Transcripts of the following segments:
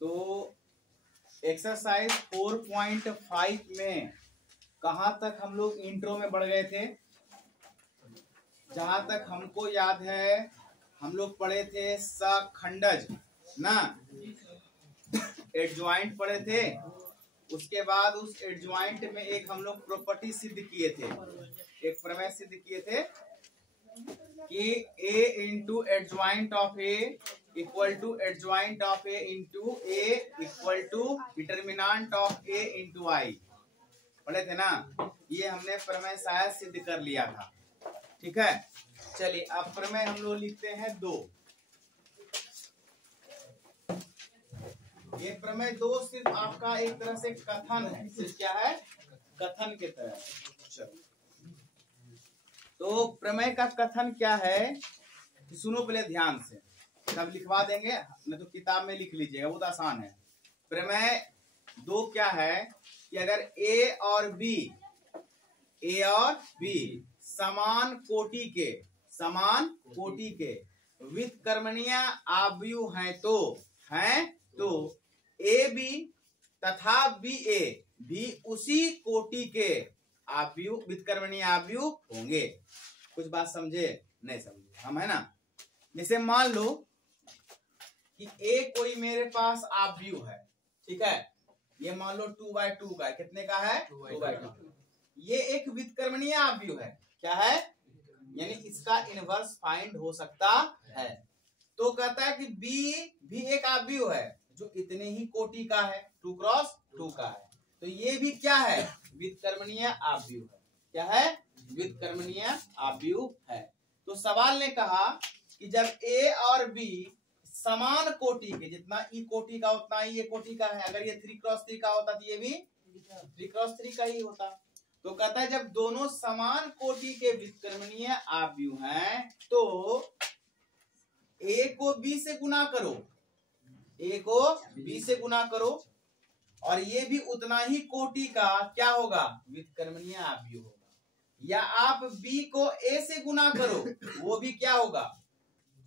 तो एक्सरसाइज 4.5 में कहाँ तक हम लोग इंट्रो में बढ़ गए थे? जहां तक हमको याद है हम लोग पढ़े थे सखंडज ना, एडजॉइंट पढ़े थे। उसके बाद उस एडजॉइंट में एक हम लोग प्रॉपर्टी सिद्ध किए थे, एक प्रमेय सिद्ध किए थे कि a into adjoint of A equal to adjoint of A into A equal to determinant of A into I. पढ़े थे ना? ये हमने प्रमेय शायद सिद्ध कर लिया था। ठीक है, चलिए अब प्रमेय हम लोग लिखते हैं 2। ये प्रमेय 2 सिर्फ आपका एक तरह से कथन है, सिर्फ क्या है? कथन के तरह। चलो, तो प्रमेय का कथन क्या है? सुनो पहले ध्यान से, तब लिखवा देंगे, नहीं तो किताब में लिख लीजिएगा, बहुत आसान है। प्रमेय 2 क्या है कि अगर ए और बी समान कोटि के व्युत्क्रमणीय अवयव हैं तो ए बी तथा बी ए भी उसी कोटि के व्युत्क्रमणीय अवयव होंगे। कुछ बात समझे? नहीं समझे हम, है ना? जैसे मान लो कि ए कोई मेरे पास अवयव है, ठीक है? ये मान लो 2/2 का, कितने का है? 2/2। ये एक व्युत्क्रमणीय अवयव है, क्या है? यानी इसका इनवर्स फाइंड हो सकता है। तो कहता है कि बी भी एक अवयव है जो इतने ही कोटि का है, 2x2 का है, तो ये भी क्या है? व्युत्क्रमणीय अवयव है। क्या है? व्युत्क्रमणीय अवयव है। तो सवाल ने कहा कि जब ए और बी समान कोटि के, जितना ई कोटि का उतना ही ये कोटि का है, अगर ये 3x3 का होता तो ये भी 3x3 का ही होता। तो कहता है जब दोनों समान कोटि के व्युत्क्रमणीय अवयव हैं तो ए को बी से गुना करो, ए को बी से गुना करो, और ये भी उतना ही कोटि का क्या होगा? व्युत्क्रमणीय अवयव होगा। या आप बी को ए से गुना करो, वो भी क्या होगा?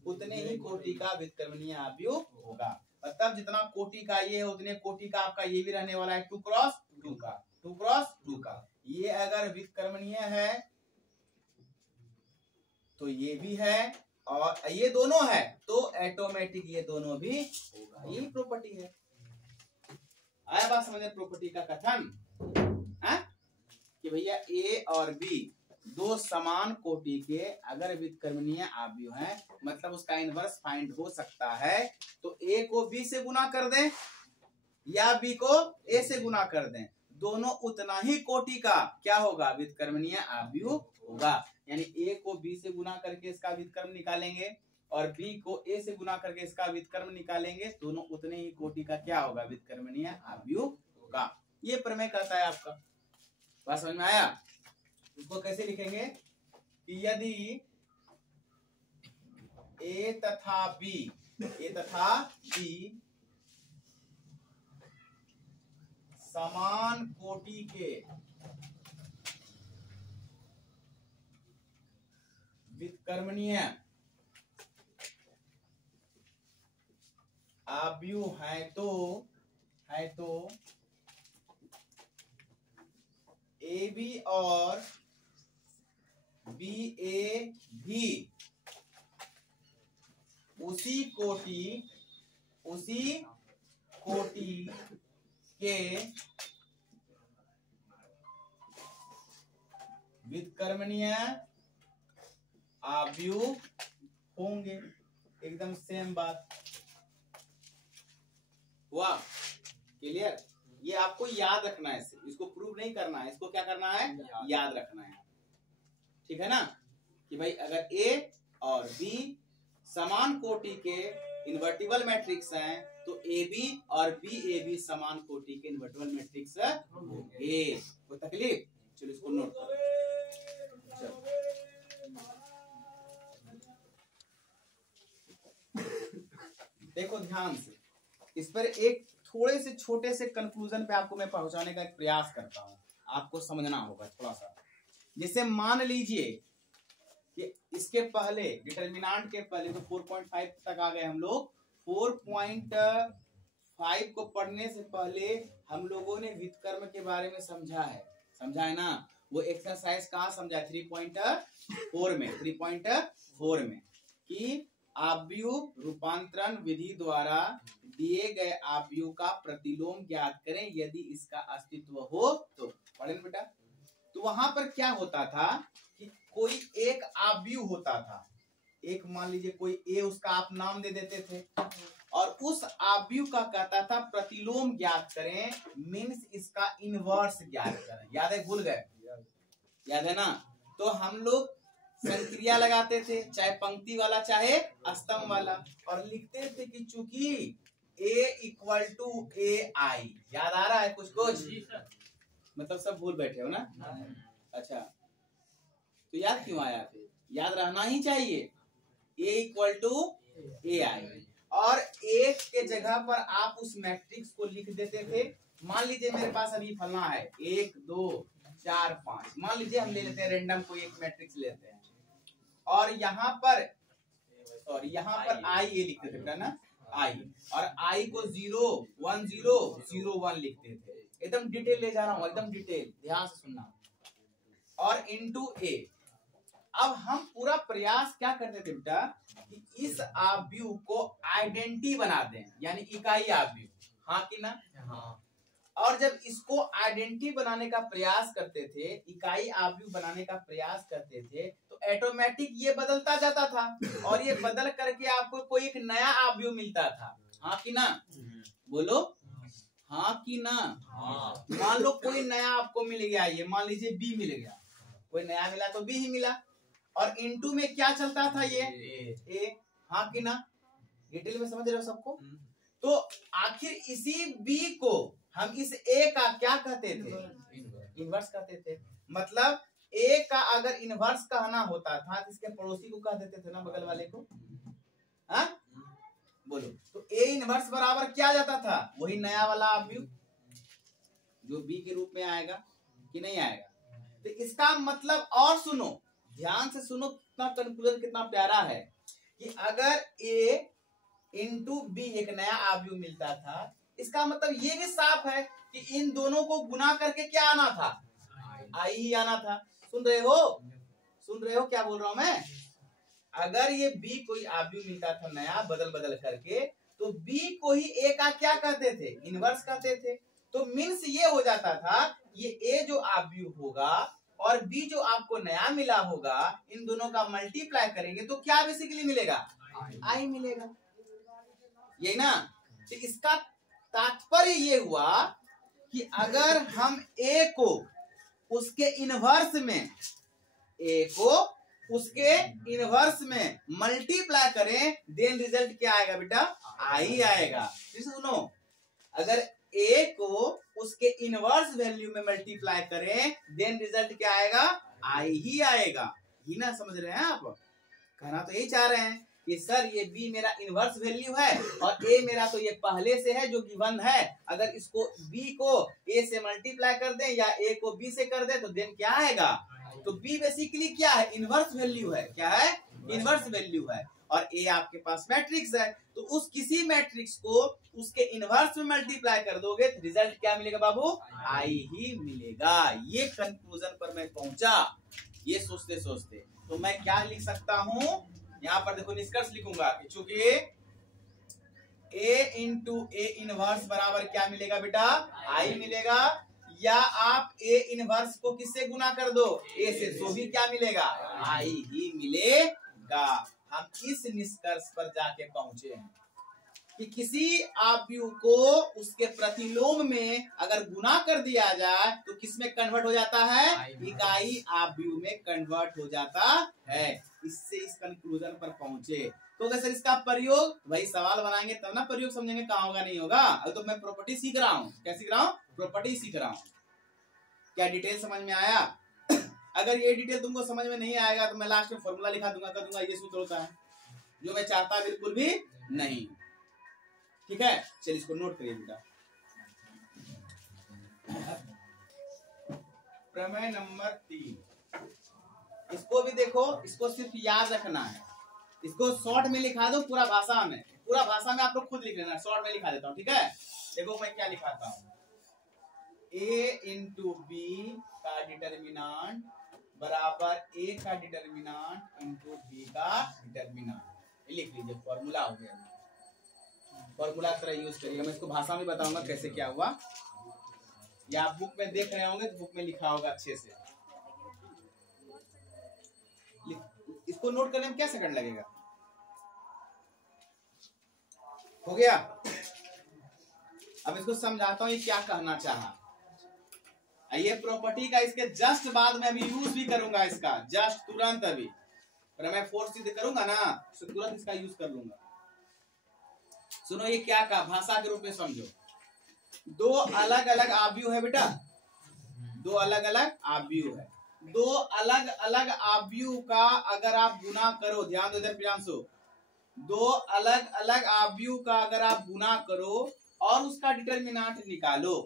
उतने ही कोटि का व्युत्क्रमणीय अवयव होगा। मतलब जितना कोटि का ये है उतने कोटि का आपका ये भी रहने वाला है, 2x2 का, 2x2 का। ये अगर व्युत्क्रमणीय है तो ये भी है, और ये दोनों है तो ऑटोमेटिक ये दोनों भी होगा। यही प्रॉपर्टी है। आया बात समझ में? प्रॉपर्टी का कथन है कि भैया ए और बी दो समान कोटि के अगर व्युत्क्रमणीय अवयव हैं, मतलब उसका इनवर्स फाइंड हो सकता है, तो ए को बी से गुना कर दें या बी को ए से गुना कर दें, दोनों उतना ही कोटि का क्या होगा? व्युत्क्रमणीय अवयव होगा। यानी ए को बी से गुना करके इसका व्युत्क्रम निकालेंगे और बी को ए से गुना करके इसका व्युत्क्रम निकालेंगे, दोनों उतने ही कोटि का क्या होगा? व्युत्क्रमणीय अवयव होगा। ये प्रमेय कहता है आपका। बात समझ में आया? इसको कैसे लिखेंगे कि यदि ए तथा बी समान कोटि के व्युत्क्रमणीय अवयव है तो ए बी और बी ए भी उसी कोटि के व्युत्क्रमणीय अवयव होंगे। एकदम सेम बात हुआ। क्लियर? ये आपको याद रखना है, इसको प्रूव नहीं करना है, इसको क्या करना है? याद रखना है। ठीक है ना? कि भाई अगर ए और बी समान कोटि के इन्वर्टिबल मैट्रिक्स हैं तो ए बी और बी ए बी समान कोटि के इन्वर्टिबल मैट्रिक्स होंगे। कोई तकलीफ? चलो इसको नोट करो। देखो ध्यान से, इस पर एक थोड़े से छोटे से कंक्लूजन पे आपको मैं पहुंचाने का एक प्रयास करता हूं, आपको समझना होगा थोड़ा सा। जैसे मान लीजिए कि इसके पहले डिटर्मिनेंट के पहले तो 4.5 तक आ गए हम लोग, 4.5 5 को पढ़ने से पहले हम लोगों ने व्युत्क्रम के बारे में समझा है ना। वो एक्सरसाइज कहाँ समझा, 3.4 में, 3.4 में कि आव्यूह रूपांतरण विधि द्वारा दिए गए आव्यूह का प्रतिलोम ज्ञात करें यदि इसका अस्तित्व हो तो। पढ़े ना बेटा। तो वहां पर क्या होता था कि कोई एक आव्यूह होता था, एक मान लीजिए कोई ए, उसका आप नाम दे देते थे और उस आव्यूह का कहता था प्रतिलोम ज्ञात करें, मीन्स इसका इनवर्स ज्ञात करें। याद है, भूल गए? याद है ना। तो हम लोग संक्रिया लगाते थे, चाहे पंक्ति वाला चाहे स्तंभ वाला, और लिखते थे कि चूंकि A इक्वल टू AI। याद आ रहा है कुछ कुछ? मतलब सब भूल बैठे हो ना। अच्छा, तो याद क्यों आया? याद रहना ही चाहिए। A इक्वल टू AI, और एक के जगह पर आप उस मैट्रिक्स को लिख देते थे। मान लीजिए मेरे पास अभी फलना है 1 2 4 5, मान लीजिए हम ले लेते हैं रेंडम कोई एक मैट्रिक्स लेते हैं, और यहाँ पर आई ए लिखते थे ना, आई, और आई को 0 1 0 0 1 लिखते थे। एकदम डिटेल ले जा रहा हूँ, एकदम डिटेल, ध्यान से सुनना। और इनटू ए। अब हम पूरा प्रयास क्या करते थे बेटा कि इस आव्यूह को आइडेंटिटी बना दें, यानी इकाई आव्यूह। हाँ कि ना? हाँ। और जब इसको आइडेंटिटी बनाने का प्रयास करते थे, इकाई आव्यूह बनाने का प्रयास करते थे, तो ऑटोमेटिक ये बदलता जाता था, और ये बदल करके आपको कोई एक नया आव्यूह मिलता था। हाँ कि ना? बोलो हाँ कि ना? हाँ। मान लो कोई नया आपको मिल गया, ये मान लीजिए बी मिल गया, कोई नया मिला तो बी ही मिला, और इनटू में क्या चलता था? ये ए। हाँ कि ना? डिटेल में समझ रहे हो सबको? तो आखिर इसी बी को हम इस ए का क्या कहते थे? इनवर्स कहते थे। मतलब ए का अगर इनवर्स कहना होता था तो इसके पड़ोसी को कह देते थे ना, बगल वाले को। हाँ बोलो, तो ए इनवर्स बराबर क्या जाता था? वही नया वाला आव्यूह जो बी के रूप में आएगा कि नहीं आएगा। तो इसका मतलब, और सुनो, ध्यान से सुनो, कितना कंक्लूजन कितना प्यारा है कि अगर ए इंटू बी एक नया आव्यूह मिलता था, इसका मतलब ये भी साफ है कि इन दोनों को गुना करके क्या आना था? आई ही आना था। सुन रहे हो क्या बोल रहा हूं मैं? अगर ये बी कोई आव्यूह मिलता था नया बदल बदल करके, तो बी को ही ए का क्या कहते थे? इनवर्स कहते थे। तो मीन्स ये हो जाता था, ये ए जो आव्यूह होगा और बी जो आपको नया मिला होगा, इन दोनों का मल्टीप्लाई करेंगे तो क्या बेसिकली मिलेगा? आई मिलेगा। ये ना, तो इसका तात्पर्य ये हुआ कि अगर हम ए को उसके इनवर्स में मल्टीप्लाई करें, देन रिजल्ट क्या आएगा बेटा? आई आएगा। सुनो, अगर ए को उसके इनवर्स वैल्यू में मल्टीप्लाई करें, देन रिजल्ट क्या आएगा? आई ही आएगा। ही ना? समझ रहे हैं आप? कहना तो यही चाह रहे हैं कि सर ये बी मेरा इनवर्स वैल्यू है और ए मेरा तो ये पहले से है जो गिवन है, अगर इसको बी को ए से मल्टीप्लाई कर दें या ए को बी से कर दें तो देन क्या आएगा? तो बी बेसिकली क्या है? इनवर्स वैल्यू है। क्या है? इनवर्स वैल्यू है। और ए आपके पास मैट्रिक्स है, तो उस किसी मैट्रिक्स को उसके इनवर्स में मल्टीप्लाई कर दोगे तो रिजल्ट क्या मिलेगा बाबू? आई ही मिलेगा। ये कंक्लूजन पर मैं पहुंचा, ये सोचते सोचते। तो मैं क्या लिख सकता हूं यहाँ पर? देखो, निष्कर्ष लिखूंगा कि चूंकि ए इंटू ए इनवर्स बराबर क्या मिलेगा बेटा? आई मिलेगा। या आप ए इनवर्स को किससे गुना कर दो? ए से, तो भी क्या मिलेगा? आई ही मिलेगा। हम इस निष्कर्ष पर जाके पहुंचे हैं कि किसी आव्यूह को उसके प्रतिलोम में अगर गुना कर दिया जाए तो किसमें कन्वर्ट हो जाता है? इकाई आव्यूह में कन्वर्ट हो जाता है। इससे इस कंक्लूजन पर पहुंचे। तो अगर सर इसका प्रयोग, वही सवाल बनाएंगे तब ना प्रयोग समझेंगे, कहाँ होगा नहीं होगा। अभी तो मैं प्रॉपर्टी सीख रहा हूँ। क्या सीख रहा हूँ? प्रॉपर्टी सीख रहा हूँ। क्या डिटेल समझ में आया? अगर ये डिटेल तुमको समझ में नहीं आएगा तो मैं लास्ट में फॉर्मूला लिखा दूंगा, कर दूंगा ये सूत्र होता है, जो मैं चाहता बिल्कुल भी नहीं। ठीक है, चलिए इसको नोट करिए बेटा। प्रमेय नंबर 3, इसको भी देखो, इसको सिर्फ याद रखना है। इसको शॉर्ट में लिखा दो, पूरा भाषा में, पूरा भाषा में आप लोग खुद लिख लेना, शॉर्ट में लिखा देता हूँ, ठीक है। देखो मैं क्या लिखाता हूँ, ए इंटू बी का डिटर्मिनांट बराबर ए का डिटर्मिनांट इंटू बी का डिटर्मिनांट, लिख लीजिए, फॉर्मूला हो गया। फॉर्मूला तरह यूज करिएगा, मैं इसको भाषा में बताऊंगा कैसे क्या हुआ, या आप बुक में देख रहे होंगे तो बुक में लिखा होगा अच्छे से। इसको नोट करने में क्या सेकंड लगेगा, हो गया। अब इसको समझाता हूँ ये क्या कहना चाहा। ये प्रॉपर्टी का इसके जस्ट बाद में अभी यूज भी करूंगा इसका, जस्ट तुरंत अभी, पर मैं फोर्स सिद्ध करूंगा ना तो तुरंत इसका यूज कर लूंगा। सुनो ये क्या कहा, भाषा के रूप में समझो। दो अलग अलग आव्यूह है बेटा, दो अलग अलग आव्यूह है, दो अलग अलग आव्यूह का अगर आप गुना करो, ध्यान दो इधर प्रियांशु, दो अलग अलग आव्यूह का अगर आप गुना करो और उसका डिटर्मिनांट निकालो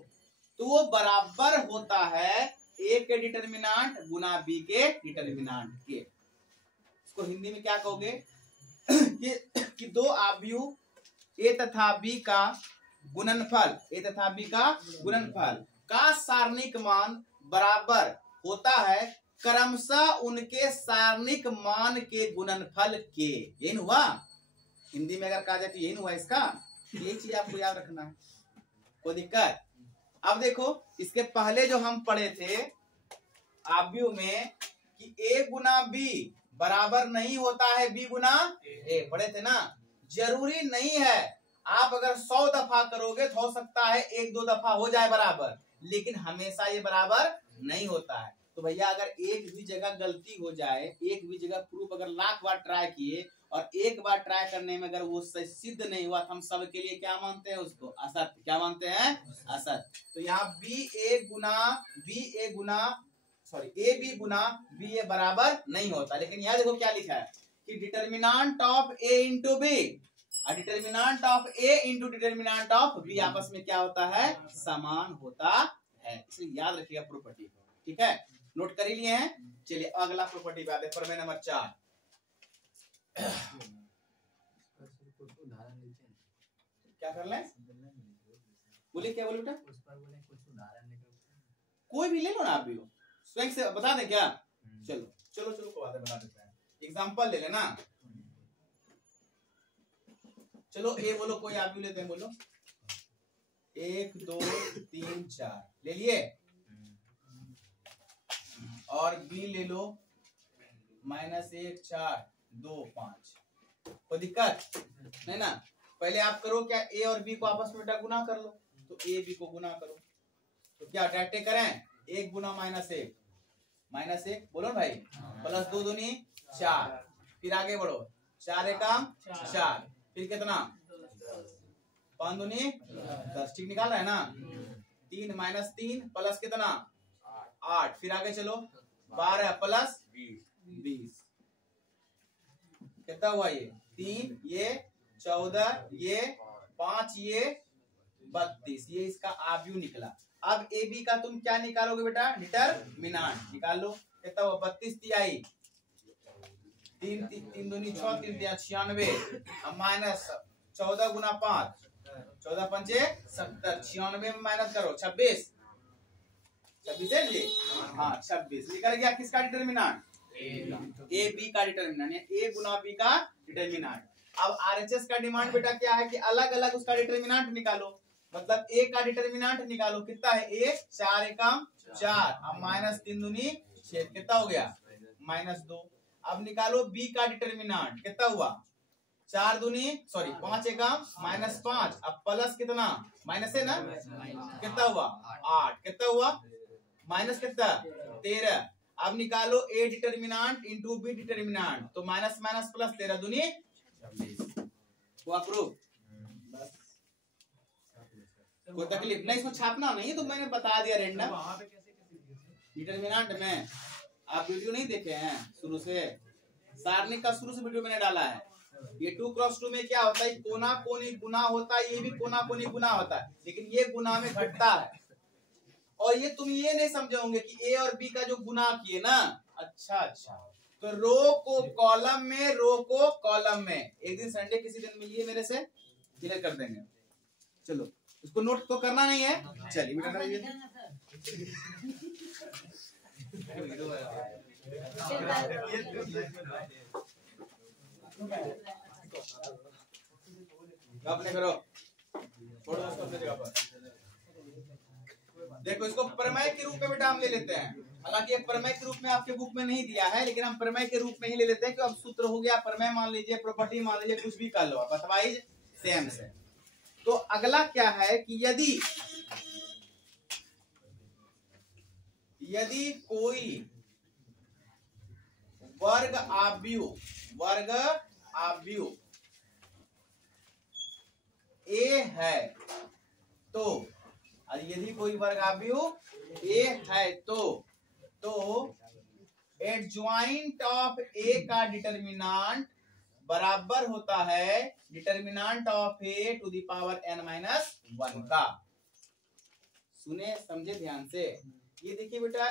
तो वो बराबर होता है ए के डिटर्मिनांट गुना बी के डिटर्मिनांट के। इसको हिंदी में क्या कहोगे कि दो आव्यूह ए तथा बी का गुणनफल, ए तथा बी का गुणनफल का सारणिक मान बराबर होता है क्रमशः उनके सारणिक मान के गुणनफल के। यही हुआ, हिंदी में अगर कहा जाए तो यही हुआ इसका, ये चीज आपको याद रखना है, कोई दिक्कत। अब देखो इसके पहले जो हम पढ़े थे आव्यूह में कि ए गुना बी बराबर नहीं होता है बी गुना ए, पढ़े थे ना। जरूरी नहीं है आप अगर 100 दफा करोगे तो हो सकता है 1-2 दफा हो जाए बराबर, लेकिन हमेशा ये बराबर नहीं होता है। तो भैया अगर एक भी जगह गलती हो जाए, एक भी जगह प्रूफ अगर लाख बार ट्राई किए और एक बार ट्राई करने में अगर वो सिद्ध नहीं हुआ तो हम सब के लिए क्या मानते हैं उसको, असत्य। क्या मानते हैं, असत्य। तो यहाँ बी ए गुना बी ए बराबर नहीं होता। लेकिन यहाँ देखो क्या लिखा है कि determinant of A into B और determinant of A into determinant of B आपस में क्या होता है, समान होता है। इसलिए याद रखिएगा प्रॉपर्टी, ठीक है। नोट कर ही लिए हैं। चलिए अगला प्रॉपर्टी पे आते हैं, प्रमेय नंबर 4। क्या कर लें, बोले क्या बोले बेटा, कोई भी ले लो ना, आप भी स्वयं से बता दें क्या। चलो चलो चलो को बता देते हैं, एग्जांपल ले लेना। चलो ए बोलो, कोई आप भी लेते हैं, बोलो 1 2 3 4 ले लिए, और बी ले लो -1 4 2 5। कोई दिक्कत नहीं ना। पहले आप करो क्या, ए और बी को आपस में गुना कर लो, तो ए बी को गुना करो तो क्या डायरेक्ट करें, 1 गुना -1 बोलो भाई, प्लस 2 दूनी 4, फिर आगे बढ़ो, 4 एकम 4, फिर कितना 5 दूनी 10, ठीक निकाल रहा है ना। 3 -3 प्लस कितना 8, फिर आगे चलो 12 प्लस 20, कितना हुआ ये 3, ये 14, ये 5, ये 32, ये इसका आव्यूह निकला। अब ए बी का तुम क्या निकालोगे बेटा, डिटर्मिनांट निकाल लो। कितना हुआ 32 तिहाई, 3 दूनी 6, 3 तिहाई 96, अब माइनस 14 गुना 5, 14 पंचे 70, 96 में माइनस करो 26 है जी, हाँ 26 निकल गया। किसका डिटर्मिनांट, ए बी का डिटर्मिनांट, ए गुना बी का डिटर्मिनांट। अब आरएचएस का डिमांड बेटा क्या है कि अलग अलग उसका डिटर्मिनांट निकालो, मतलब ए का डिटर्मिनांट निकालो। कितना है, ए 4 एकम 4, अब -3 दूनी 6, कितना हो गया -2। अब निकालो बी का डिटर्मिनांट, कितना हुआ 5 एकम -5, अब प्लस कितना माइनस है ना, कितना हुआ 8, कितना हुआ माइनस कितना 13। अब निकालो ए डिटर्मिनांट इंटू बी डिटर्मिनांट, तो माइनस माइनस प्लस 13 दूनी 26, हुआ प्रूफ। कोई तकलीफ नहीं, इसको छापना नहीं, तो मैंने बता दिया रेंडम। डिटर्मिनांट में आप वीडियो नहीं देखे हैं शुरू से, सारणी का शुरू से वीडियो मैंने डाला है। ये 2x2 में क्या होता है, कोना कोनी गुना होता है, ये भी कोना कोनी गुना होता है, लेकिन ये गुना में घटता है। और ये तुम ये नहीं समझोगे कि ए और बी का जो गुना किए ना, अच्छा तो रो को कॉलम में, रो को कॉलम में। एक दिन संडे किसी दिन मिलिए मेरे से, क्लियर कर देंगे। चलो इसको नोट तो करना नहीं है, चलिए बेटा अपने करो, छोड़ो उसको अपने जगह पर। देखो इसको प्रमेय के रूप में बेटा हम ले लेते हैं, हालांकि प्रमेय के रूप में आपके बुक में नहीं दिया है, लेकिन हम प्रमेय के रूप में ही ले लेते हैं कि अब सूत्र हो गया, प्रमेय मान लीजिए, प्रॉपर्टी मान लीजिए, कुछ भी कर लो आप, अथवाइज सेम से। तो अगला क्या है कि यदि कोई वर्ग आव्यूह ए है तो, यदि कोई वर्ग आव्यूह ए है तो एडज्वाइंट ऑफ ए का डिटरमिनेंट बराबर होता है determinant of A to the power n-1 का। सुने समझे ध्यान से। ये देखिए बेटा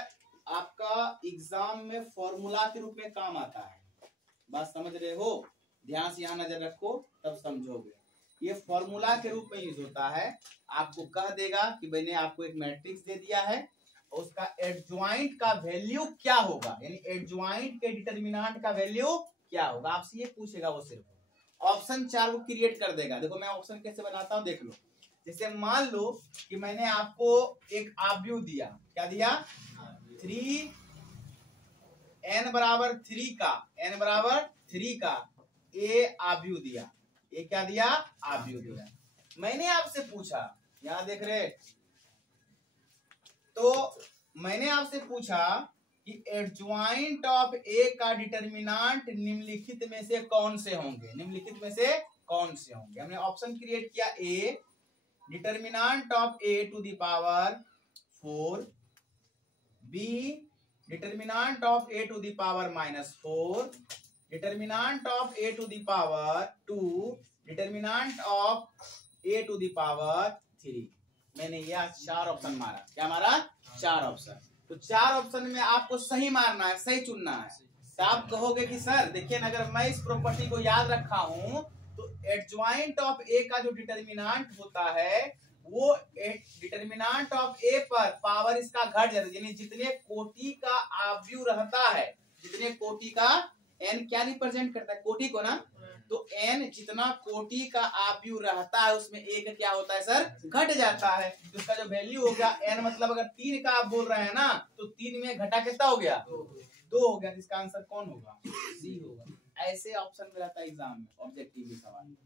आपका एग्जाम में फॉर्मूला के रूप में काम आता है, बात समझ रहे हो, ध्यान से यहाँ नजर रखो तब समझोगे। ये फॉर्मूला के रूप में यूज होता है, आपको कह देगा कि मैंने आपको एक मैट्रिक्स दे दिया है और उसका एडज्वाइंट का वैल्यू क्या होगा, यानी एडज्वाइंट के डिटरमिनेंट का वैल्यू क्या होगा, आपसे ये पूछेगा। वो सिर्फ ऑप्शन 4 को क्रिएट कर देगा। देखो मैं ऑप्शन कैसे बनाता हूँ देख लो। जैसे मान लो कि मैंने आपको एक आव्यूह दिया, क्या दिया, 3 n बराबर 3 का ए आव्यूह दिया, ये क्या दिया, आव्यूह दिया। मैंने आपसे पूछा, यहां देख रहे, तो मैंने आपसे पूछा कि एडज्वाइंट ऑफ ए का डिटरमिनेंट निम्नलिखित में से कौन से होंगे, निम्नलिखित में से कौन से होंगे। हमने ऑप्शन क्रिएट किया, A determinant of A to the power 4, B determinant of A to the power -4, determinant of A to the power 2, determinant of A to the power 3। मैंने यह 4 ऑप्शन मारा, क्या मारा, 4 ऑप्शन। तो 4 ऑप्शन में आपको सही मारना है, सही चुनना है। तो आप कहोगे कि सर देखिए ना, अगर मैं इस प्रॉपर्टी को याद रखा हूं तो एडज्वाइंट ऑफ ए का जो डिटरमिनेंट होता है वो डिटरमिनेंट ऑफ ए पर पावर इसका घट जाता है, यानी जितने कोटि का आव्यूह रहता है, जितने कोटि का, n क्या रिप्रेजेंट करता है, कोटि को ना, तो n जितना कोटि का आव्यूह रहता है उसमें a का क्या होता है सर, घट जाता है। तो उसका जो वैल्यू हो गया n, मतलब अगर 3 का आप बोल रहे हैं ना तो 3 में घटा कितना हो गया, 2 हो गया। तो इसका आंसर कौन होगा, सी होगा। ऐसे ऑप्शन में रहता है एग्जाम में, ऑब्जेक्टिव में सवाल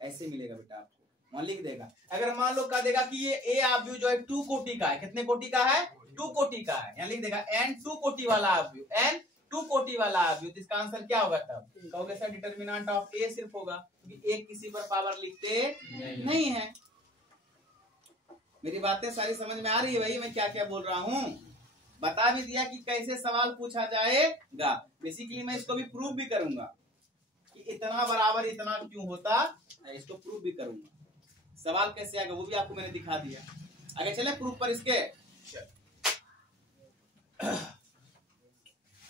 ऐसे मिलेगा बेटा आपको, वहां लिख देगा। अगर मान लो कह देगा कि ये ए आव्यूह जो है 2 कोटि का है, कितने कोटि का है, 2 कोटि का है, यहाँ लिख देगा n 2 कोटि वाला आव्यूह, n 2 कोटि वाला आव्यूह, तो इसका आंसर क्या होगा, तब कहोगे सर डिटरमिनेंट ऑफ ए सिर्फ होगा, क्योंकि एक किसी पर पावर लिखते नहीं है। मेरी बातें सारी समझ में आ रही है भाई, मैं क्या क्या बोल रहा हूँ, बता भी दिया कि कैसे सवाल पूछा जाएगा। बेसिकली मैं इसको भी प्रूव भी करूंगा कि इतना बराबर इतना क्यों होता है, इसको प्रूव भी करूंगा। सवाल कैसे आएगा वो भी आपको मैंने दिखा दिया। आगे चले प्रूफ पर इसके।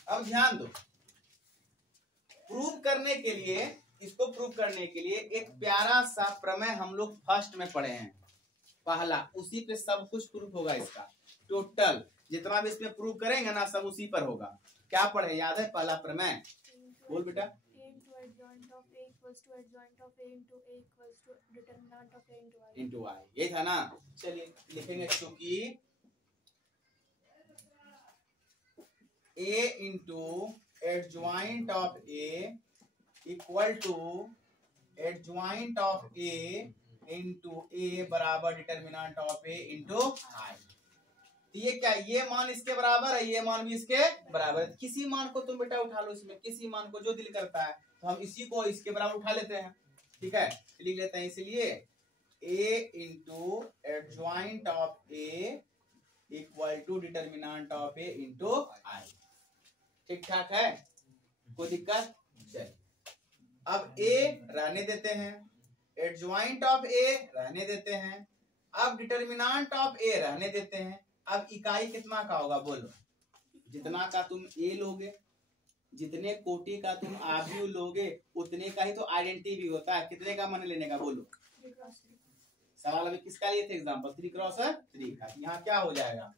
अब ध्यान दो, प्रूव करने के लिए, इसको प्रूव करने के लिए एक प्यारा सा प्रमेय हम लोग फर्स्ट में पढ़े हैं, पहला, उसी पे सब कुछ प्रूफ होगा। इसका टोटल जितना भी इसमें प्रूव करेंगे ना सब उसी पर होगा। क्या पढ़े, याद है पहला प्रमेय, बोल बेटा, इंटू आई, ये था ना। चलिए लिखेंगे, क्योंकि A into adjoint of A equal to adjoint of A into A बराबर determinant of A into I. तो ये क्या, ये मान इसके बराबर है, ये मान भी इसके बराबर है। किसी मान को तुम बेटा उठा लो, इसमें किसी मान को जो दिल करता है, तो हम इसी को इसके बराबर उठा लेते हैं, ठीक है, लिख लेते हैं। इसलिए A into adjoint of A equal to determinant of A into I. ठीक ठाक है, कोई दिक्कत? चलिए अब ए रहने देते हैं, एडज्वाइंट ऑफ ए रहने देते हैं, अब डिटरमिनेंट ऑफ ए रहने देते हैं। अब इकाई कितना का होगा बोलो, जितना का तुम ए लोगे जितने कोटि का तुम आव्यूह लोगे उतने का ही तो आइडेंटिटी भी होता है। कितने का मन लेने का बोलो। सवाल अभी किसका लिए थे एग्जाम्पल 3 क्रॉस 3 का। यहाँ क्या हो जाएगा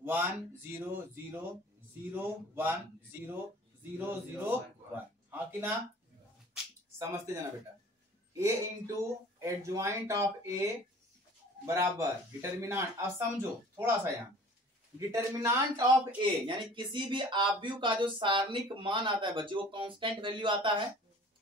1 0 0 0 1 0 0 0 1। हाँ कि ना, समझते जाना बेटा। A into adjoint of A बराबर डिटर्मिनांट। अब समझो थोड़ा सा, यहाँ डिटर्मिनांट ऑफ A यानी किसी भी आव्यूह का जो सारणिक मान आता है बच्चे, वो कांस्टेंट वैल्यू आता है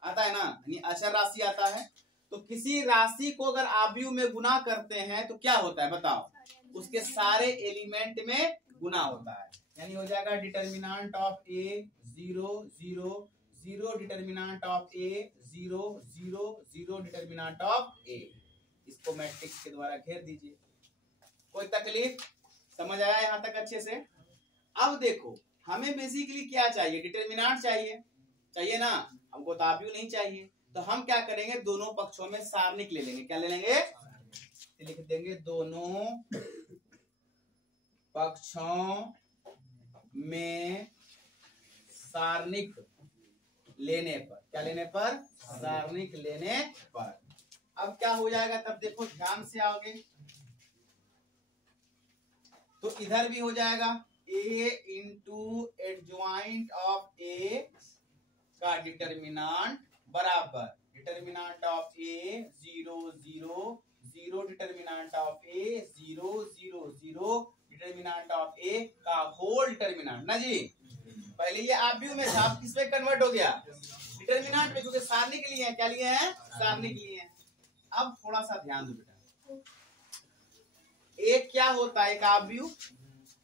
ना, यानी अचर राशि आता है। तो किसी राशि को अगर आव्यूह में गुना करते हैं तो क्या होता है बताओ, उसके सारे एलिमेंट में गुना होता है। यानी हो जाएगा determinant of A 0 0 0 determinant of A 0 0 0 determinant of A। इसको मैट्रिक्स के द्वारा घेर दीजिए। कोई तकलीफ, समझ आया यहाँ तक अच्छे से। अब देखो हमें बेसिकली क्या चाहिए, डिटर्मिनांट चाहिए ना, हमको तो आव्यूह नहीं चाहिए। तो हम क्या करेंगे, दोनों पक्षों में सारणिक ले लेंगे। क्या ले लेंगे, लिख देंगे दोनों पक्षों में सारणिक लेने पर। क्या लेने पर, सारणिक लेने पर। अब क्या हो जाएगा, तब देखो ध्यान से आओगे तो इधर भी हो जाएगा A into adjoint of A का डिटर्मिनांट बराबर determinant of A 0 0 0 determinant of A 0 0 0 determinant of A का होल डिटर्मिनांट ना जी। पहले ये आव्यूह में था, अब किसमें कन्वर्ट हो गया, डिटर्मिनांट में, क्योंकि सारणी के लिए है। क्या लिए हैं, सारणी के लिए है। अब थोड़ा सा ध्यान दो बेटा, एक क्या होता है, एक आव्यूह,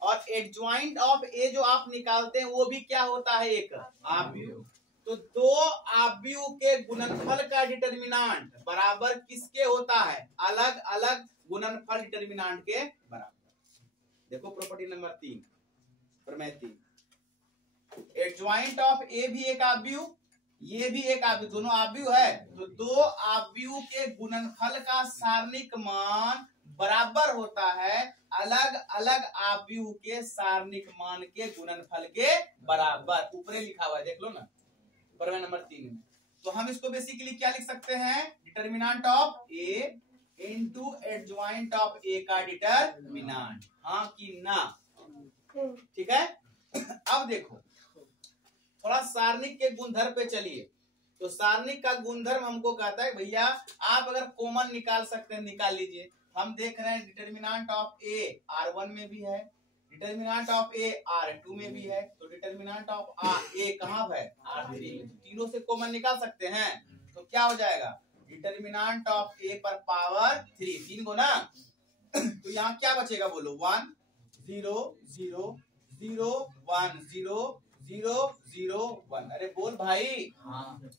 और एडजॉइंट ऑफ A जो आप निकालते हैं वो भी क्या होता है, एक आव्यूह। तो दो आव्यूह के गुणनफल का डिटर्मिनांट बराबर किसके होता है, अलग अलग गुणनफल डिटर्मिनांट के बराबर। देखो प्रॉपर्टी नंबर 3, प्रमेय 3, एडजॉइंट ऑफ A भी एक आव्यूह, ये भी एक आव्यूह, दोनों आव्यूह है। तो दो आव्यूह के गुणनफल का सारणिक मान बराबर होता है अलग अलग आव्यूह के सारणिक मान के गुणनफल के बराबर। ऊपरे लिखा हुआ है देख लो ना, प्रमेय नंबर 3 में। तो हम इसको बेसिकली क्या लिख सकते हैं, determinant of A into adjoint of A का डिटर्मिनांट। हाँ कि ना, ठीक है। अब देखो थोड़ा सारणिक के गुणधर्म पे चलिए। तो सारणिक का गुणधर्म हमको कहता है भैया आप अगर कॉमन निकाल सकते हैं निकाल लीजिए। हम देख रहे हैं डिटर्मिनांट ऑफ A R1 में भी है, डिटर्मिनांट ऑफ A R2 में भी है, तो डिटर्मिनांट ऑफ A कहाँ है, R3 में। तो तीनों से कॉमन निकाल सकते हैं। तो क्या हो जाएगा, डिटर्मिनांट ऑफ A पर पावर 3, 3 को ना। तो यहाँ क्या बचेगा बोलो, 1 0 0 0 1 0 0 0 1। अरे बोल भाई। हाँ।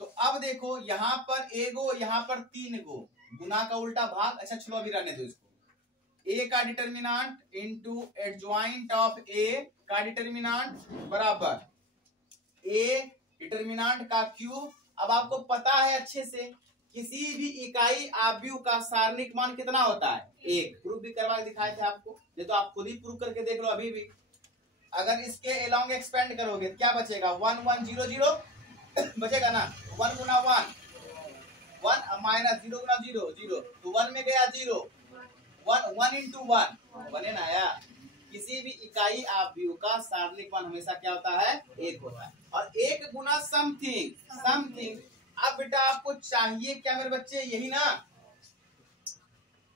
तो अब देखो यहाँ पर एगो, यहाँ पर 3 गो, गुना का उल्टा भाग। अच्छा चलो अभी रहने दो इसको। A का determinant into adjoint of A का डिटर्मिनांट बराबर A डिटर्मिनांट का क्यूब। अब आपको पता है अच्छे से किसी भी इकाई आव्यूह का सारणिक मान कितना होता है, 1। प्रूफ भी करवा के दिखाए थे आपको, ये तो आप खुद ही प्रूफ करके देख लो अभी भी। अगर इसके एलोंग एक्सपेंड करोगे क्या बचेगा, 1 1 0 0 बचेगा ना। 1 गुना 1 1 माइनस 0 गुना 0 0, तो 1 में गया 0, 1 1 इंटू 1 बने ना यार। किसी भी इकाई आव्यूह का सारणिक मान हमेशा क्या होता है, 1 होता है। और 1 गुना समथिंग। अब बेटा आपको चाहिए क्या मेरे बच्चे, यही ना,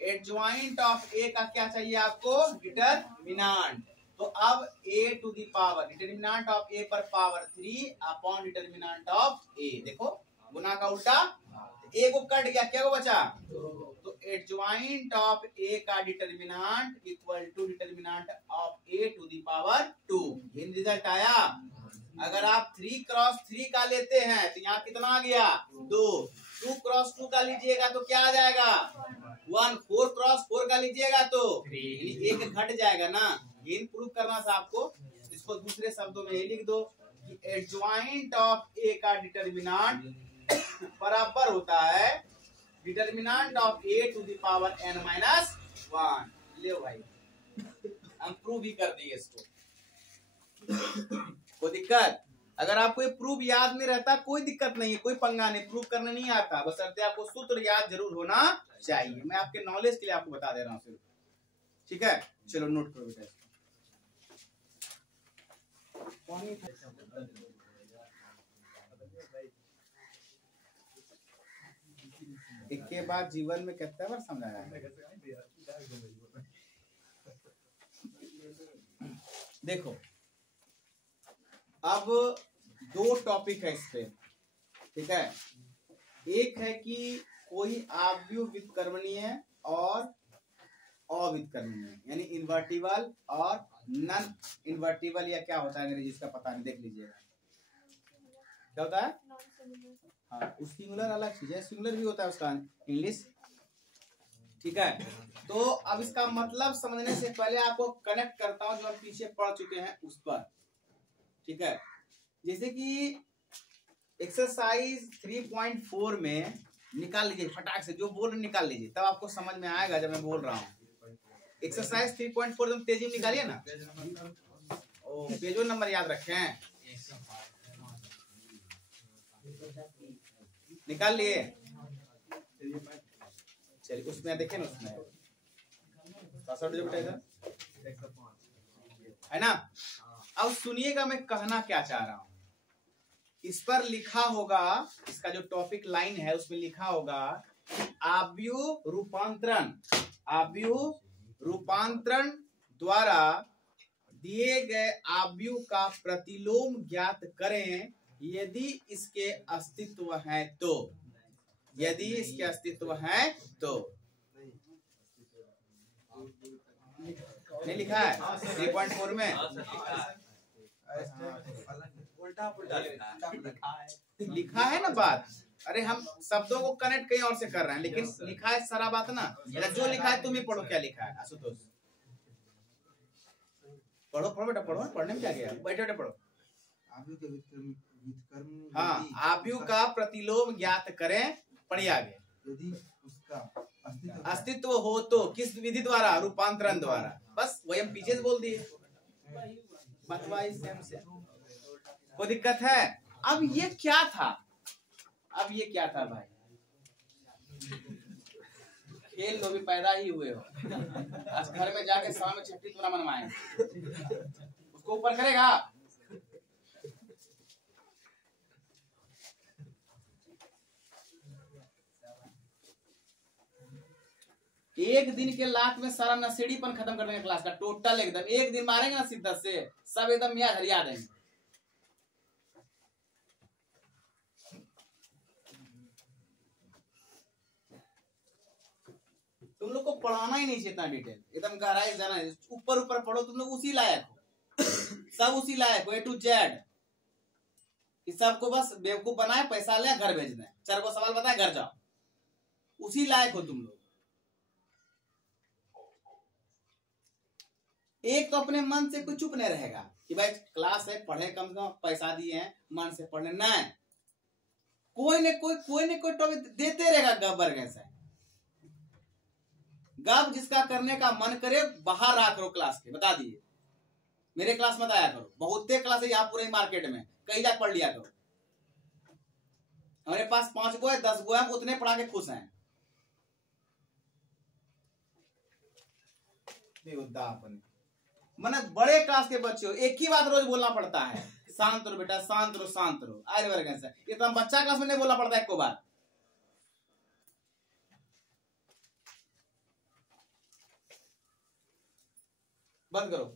एडजॉइंट ऑफ A का क्या चाहिए आपको, डिटर्मिनांट। तो अब A to the power determinant of A पर power 3 upon determinant of A। देखो गुना का उल्टा, A को कट गया, क्या को बचा, तो एडजॉइंट ऑफ A का determinant equal to determinant of A to the power 2। ये रिजल्ट आया। अगर आप 3 क्रॉस 3 का लेते हैं तो यहाँ कितना आ गया, 2। 2 क्रॉस 2 का लीजिएगा तो क्या आ जाएगा, 1। 4 क्रॉस 4 का लीजिएगा तो 1 घट जाएगा ना। ये प्रूफ करना था आपको। इसको दूसरे शब्दों में लिख दो कि एडजॉइंट ऑफ A का डिटर्मिनांट बराबर होता है determinant of A to the power n-1। ले भाई हम प्रूव भी कर दिए इसको, कोई दिक्कत। अगर आपको ये प्रूफ याद नहीं रहता कोई दिक्कत नहीं है, कोई पंगा नहीं, प्रूफ करने नहीं आता, बशर्ते आपको सूत्र याद जरूर होना चाहिए। मैं आपके नॉलेज के लिए आपको बता दे रहा हूँ सिर्फ, ठीक है। चलो नोट करो बेटा। एक के बाद जीवन में कितना बार समझाया है। देखो अब दो टॉपिक है इस पे, ठीक है। एक है कि कोई आव्यूह व्युत्क्रमणीय और अव्युत्क्रमणीय, यानी इन्वर्टिबल और नॉन इन्वर्टिबल, या क्या होता है अंग्रेजी इसका पता नहीं, देख लीजिएगा क्या होता है। हाँ, सिंगुलर अलग चीज है, सिंगुलर भी होता है उसका इंग्लिश, ठीक है। तो अब इसका मतलब समझने से पहले आपको कनेक्ट करता हूं जो हम पीछे पढ़ चुके हैं उस पर, ठीक है। जैसे कि एक्सरसाइज 3.4 में निकाल लीजिए फटाक से, जो बोल रहे निकाल लीजिए, तब आपको समझ में आएगा जब मैं बोल रहा हूँ। एक्सरसाइज 3.4 तुम तेजी में निकालिए ना, ओ पेजो नंबर याद रखे हैं, निकाल लिए। चलिए उसमें देखे ना, उसमें जो बेटा इधर है ना। अब सुनिएगा मैं कहना क्या चाह रहा हूं। इस पर लिखा होगा, इसका जो टॉपिक लाइन है उसमें लिखा होगा आव्यूह रूपांतरण, आव्यूह रूपांतरण द्वारा दिए गए आव्यूह का प्रतिलोम ज्ञात करें यदि इसके अस्तित्व है तो, यदि इसके अस्तित्व है तो। नहीं लिखा है 3.4 में, लिखा है ना बात। अरे हम शब्दों को कनेक्ट कहीं और से कर रहे हैं, लेकिन लिखा है सारा बात ना। जो लिखा है तुम ही पढ़ो, क्या लिखा है आशुतोष। पढ़ो पढ़ो बेटा पढ़ो, पढ़ने में क्या गया, बैठे बैठे पढ़ो। हाँ, आव्यूह का प्रतिलोम ज्ञात करें, पढ़िए आगे। यदि उसका अस्तित्व हो तो किस विधि द्वारा, रूपांतरण द्वारा। बस वही हम पीछे से बोल दिए, कोई दिक्कत है। अब ये क्या था, अब ये क्या था भाई, खेल लो भी पैदा ही हुए हो, आज घर में जाके शाम में छुट्टी तुम्हारा मनवाएंगे, उसको ऊपर करेगा। एक दिन के लात में सारा नशेड़ीपन खत्म कर देंगे क्लास का टोटल, एकदम एक दिन मारेंगे ना शिद्दत से, सब एकदम याद हरिया देंगे। तुम लोग को पढ़ाना ही नहीं चाहिए इतना डिटेल, एकदम गहराई जाना है, ऊपर ऊपर पढ़ो, तुम लोग उसी लायक हो, सब उसी लायक हो, A to Z। कि सबको बस बेवकूफ बनाए, पैसा ले, घर भेज दें, 4 को सवाल बताए, घर जाओ, उसी लायक हो तुम लोग। एक तो अपने मन से कुछ चुप नहीं रहेगा कि भाई क्लास है, पढ़े, कम से कम पैसा दिए हैं, मन से पढ़ने, नहीं, कोई न कोई टॉपिक देते रहेगा गब्बर से। गब जिसका करने का मन करे बाहर रहा करो क्लास के, बता दिए मेरे क्लास मत आया करो, बहुते क्लास है यहाँ पूरे मार्केट में, कहीं जा पढ़ लिया करो। हमारे पास 5 गो है, 10 गो है, उतने पढ़ा के खुश हैं। मैंने बड़े क्लास के बच्चे हो, एक ही बात रोज बोलना पड़ता है, शांत रहो बेटा, शांत रहो, शांत रहो। आए वर्ग से ये तो हम बच्चा क्लास में नहीं बोलना पड़ता है एक बार। बंद करो।